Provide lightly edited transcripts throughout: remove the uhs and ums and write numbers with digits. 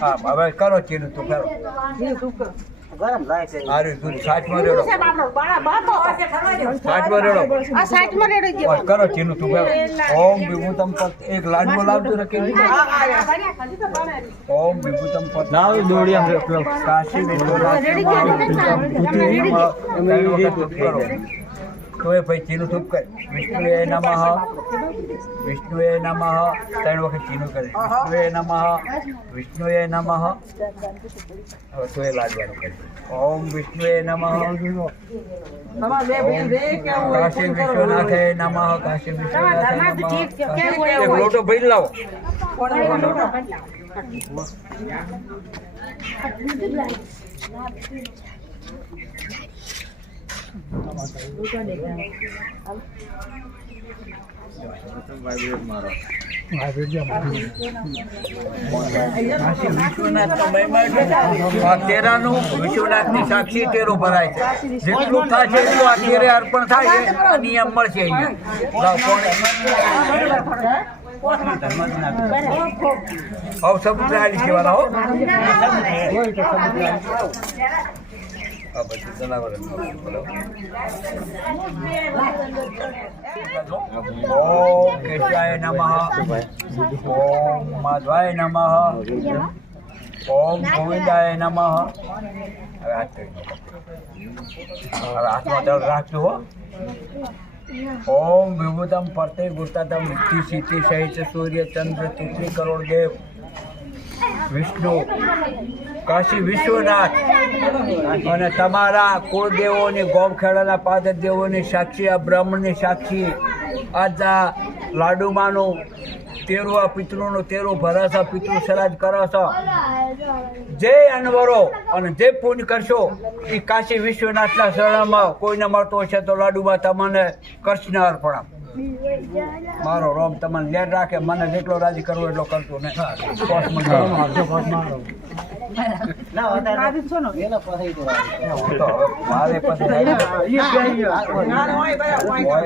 હા હવે કરો ચીનું તું કરો ગરમ થાય છે આરું તું 60 માં રેડો 60 માં રેડો આ 60 માં રેડો દે બસ કરો ચીનું તું કરો ઓમ વિભૂતમ પર એક લાડવો લાવજો રાખી ઓમ વિભૂતમ પર લાવ દોડિયા કાશી વિશ્વનાથ કરો તો એ ભાઈ ચીનું થૂપ કર વિષ્ણુએ નમઃ વિષ્ણુએ નમઃ 3 વખત ચીનું કરે વિષ્ણુએ નમઃ હવે તો એ લાડવાનું કરે ઓમ વિષ્ણુએ નમઃ કાશી વિશ્વનાથે નમઃ કાશી વિશ્વનાથે નમઃ એક લોટો ભરી લાવો વિશ્વનાથની સાક્ષી તેરો ભરાય છે જેટલું થશે એટલું આ તેરે અર્પણ થાય છે નિયમ મળશે અહીંયા સમુદ્ર આવી સેવાના હો ઓમ કેશાય નમઃ ઓમ માધવાય નમઃ ઓમ ગોવિંદાય નમઃ હવે હાથમાં દળ રાખજો હો ઓમ વિભૂતમ ફરતે ગુરતાતમ નિત્ય સીતિ સહિત સૂર્ય ચંદ્ર તિથિ કરોડ દેવ વિષ્ણુ કાશી વિશ્વનાથ અને તમારા કુળદેવોની ગોમખેડાના પાદદેવોની સાક્ષી આ બ્રહ્મની સાક્ષી આજ આ લાડુમાનું તેરું આ પિતૃનું તેરું ભરાશા પિતૃ શ્રાદ્ધ કરશો જે અનવરો અને જે પુણ્ય કરશો એ કાશી વિશ્વનાથના શરણમાં કોઈને મળતો હશે તો લાડુમાં તમને કૃષ્ણ અર્પણ મારો રોમ તમને લેર રાખે મને જેટલો રાજી કરવો એટલો કરતો ને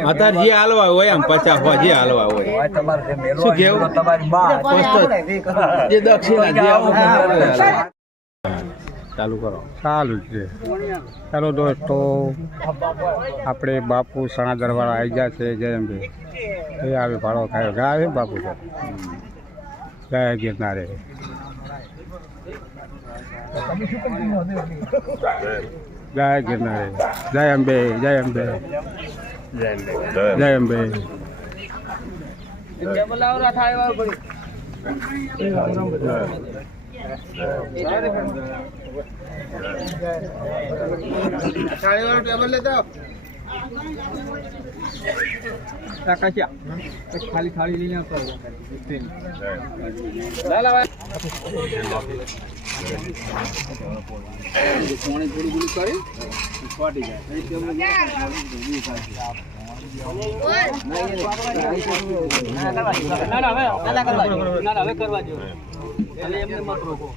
અત્યારે જે હાલવા હોય આમ 50 જે હાલવા હોય તમારે તમારી બા જે દક્ષિણા ચાલુ કરો ચાલુ જ છે ચાલો દોસ્તો આપણે બાપુ સણાદરવાળા આવી ગયા છે જયંતભાઈ એ આવે ભાડો ખાયો ગા આવે બાપુ છે જય ગિરનારે જય ગિરનારે જય અંબે જય અંબે જય અંબે ટેબલ લેતા ખાલી થાળી લઈને આવતો થોડી ગુલી કરી ફાટી જાય હવે કરવા જેવું એમને મત રોકો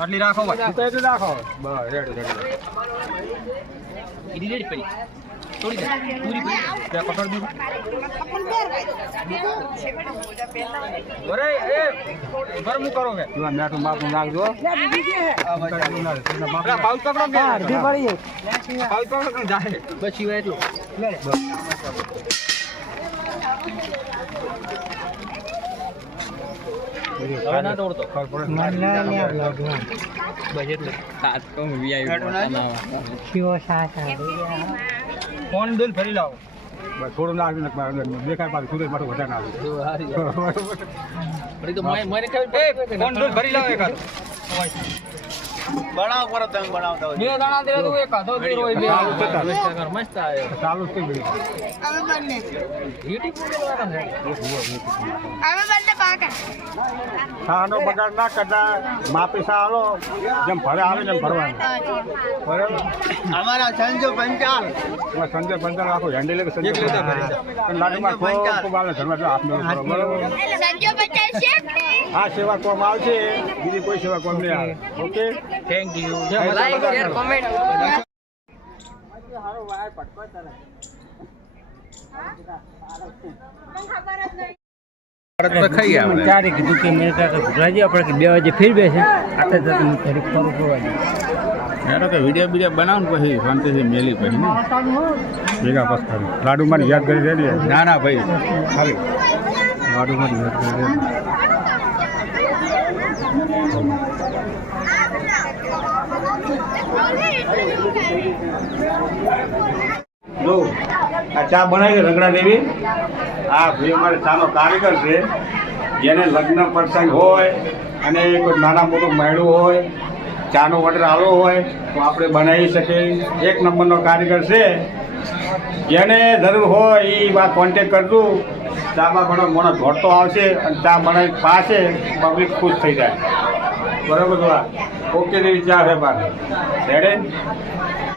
આટલી રાખો ભાઈ રાખો બસ રેડી મેઠું બાપું નાખજો ફોન બિલ ફરી લાવો. થોડું નાખજો દેખાય પાછું સુરેશ પાછું વધારે નાખજો ફોન બિલ ફરી લાવો એકાદ. બનાવો કરો તમે બનાવતા હોય. બે દાણા દે તો એક આધો દીરો હોય બે. મસ્ત આવ્યો. ચાલુ જ છે અમે બંને પાકા શાનો બગાડ ના કરતા માપી શાળો જેમ ભરે આવે તેમ ભરવાનું બરાબર અમારા સંજો પંચાલ. સંજય પંદર આખો હેન્ડલ કે સંજય લાડીમાં ખૂબ આવે ઘરમાં આપને બરાબર સંજો બચાવ શેક ને આ સેવા કોમ આવશે બીજી કોઈ સેવા કોમ નહીં આવે okay thank you. Like share comment ચારે કીધું કે મેં ગુજરાતી આપણે કે 2 વાગે ફેર બેસે આટલે તો તમે ઘરે ખરું કરવાની. તો વિડીયો બીડિયો બનાવું પછી શાંતિથી મેલી પછી ને ભેગા પસ કરી લાડુ મારી યાદ કરી દે ના ના ભાઈ ખાલી લાડુ મારી યાદ કરી દે જો આ ચા બનાવી છે રંગડા દેવી આ ભાઈ અમારે ચાનો કારીગર છે જેને લગ્ન પ્રસંગ હોય અને કોઈ નાના મોટું મહેડું હોય ચાનો ઓર્ડર આવ્યો હોય તો આપણે બનાવી શકીએ. એક નંબરનો કારીગર છે જેને જરૂર હોય એ વાત કોન્ટેક કરજો. ચામાં ઘણો મોટો ધોડતો આવશે અને ચા બનાવી પાસે પબ્લિક ખુશ થઈ જાય બરાબર. ઓકે દેવી ચા છે બાર રેડે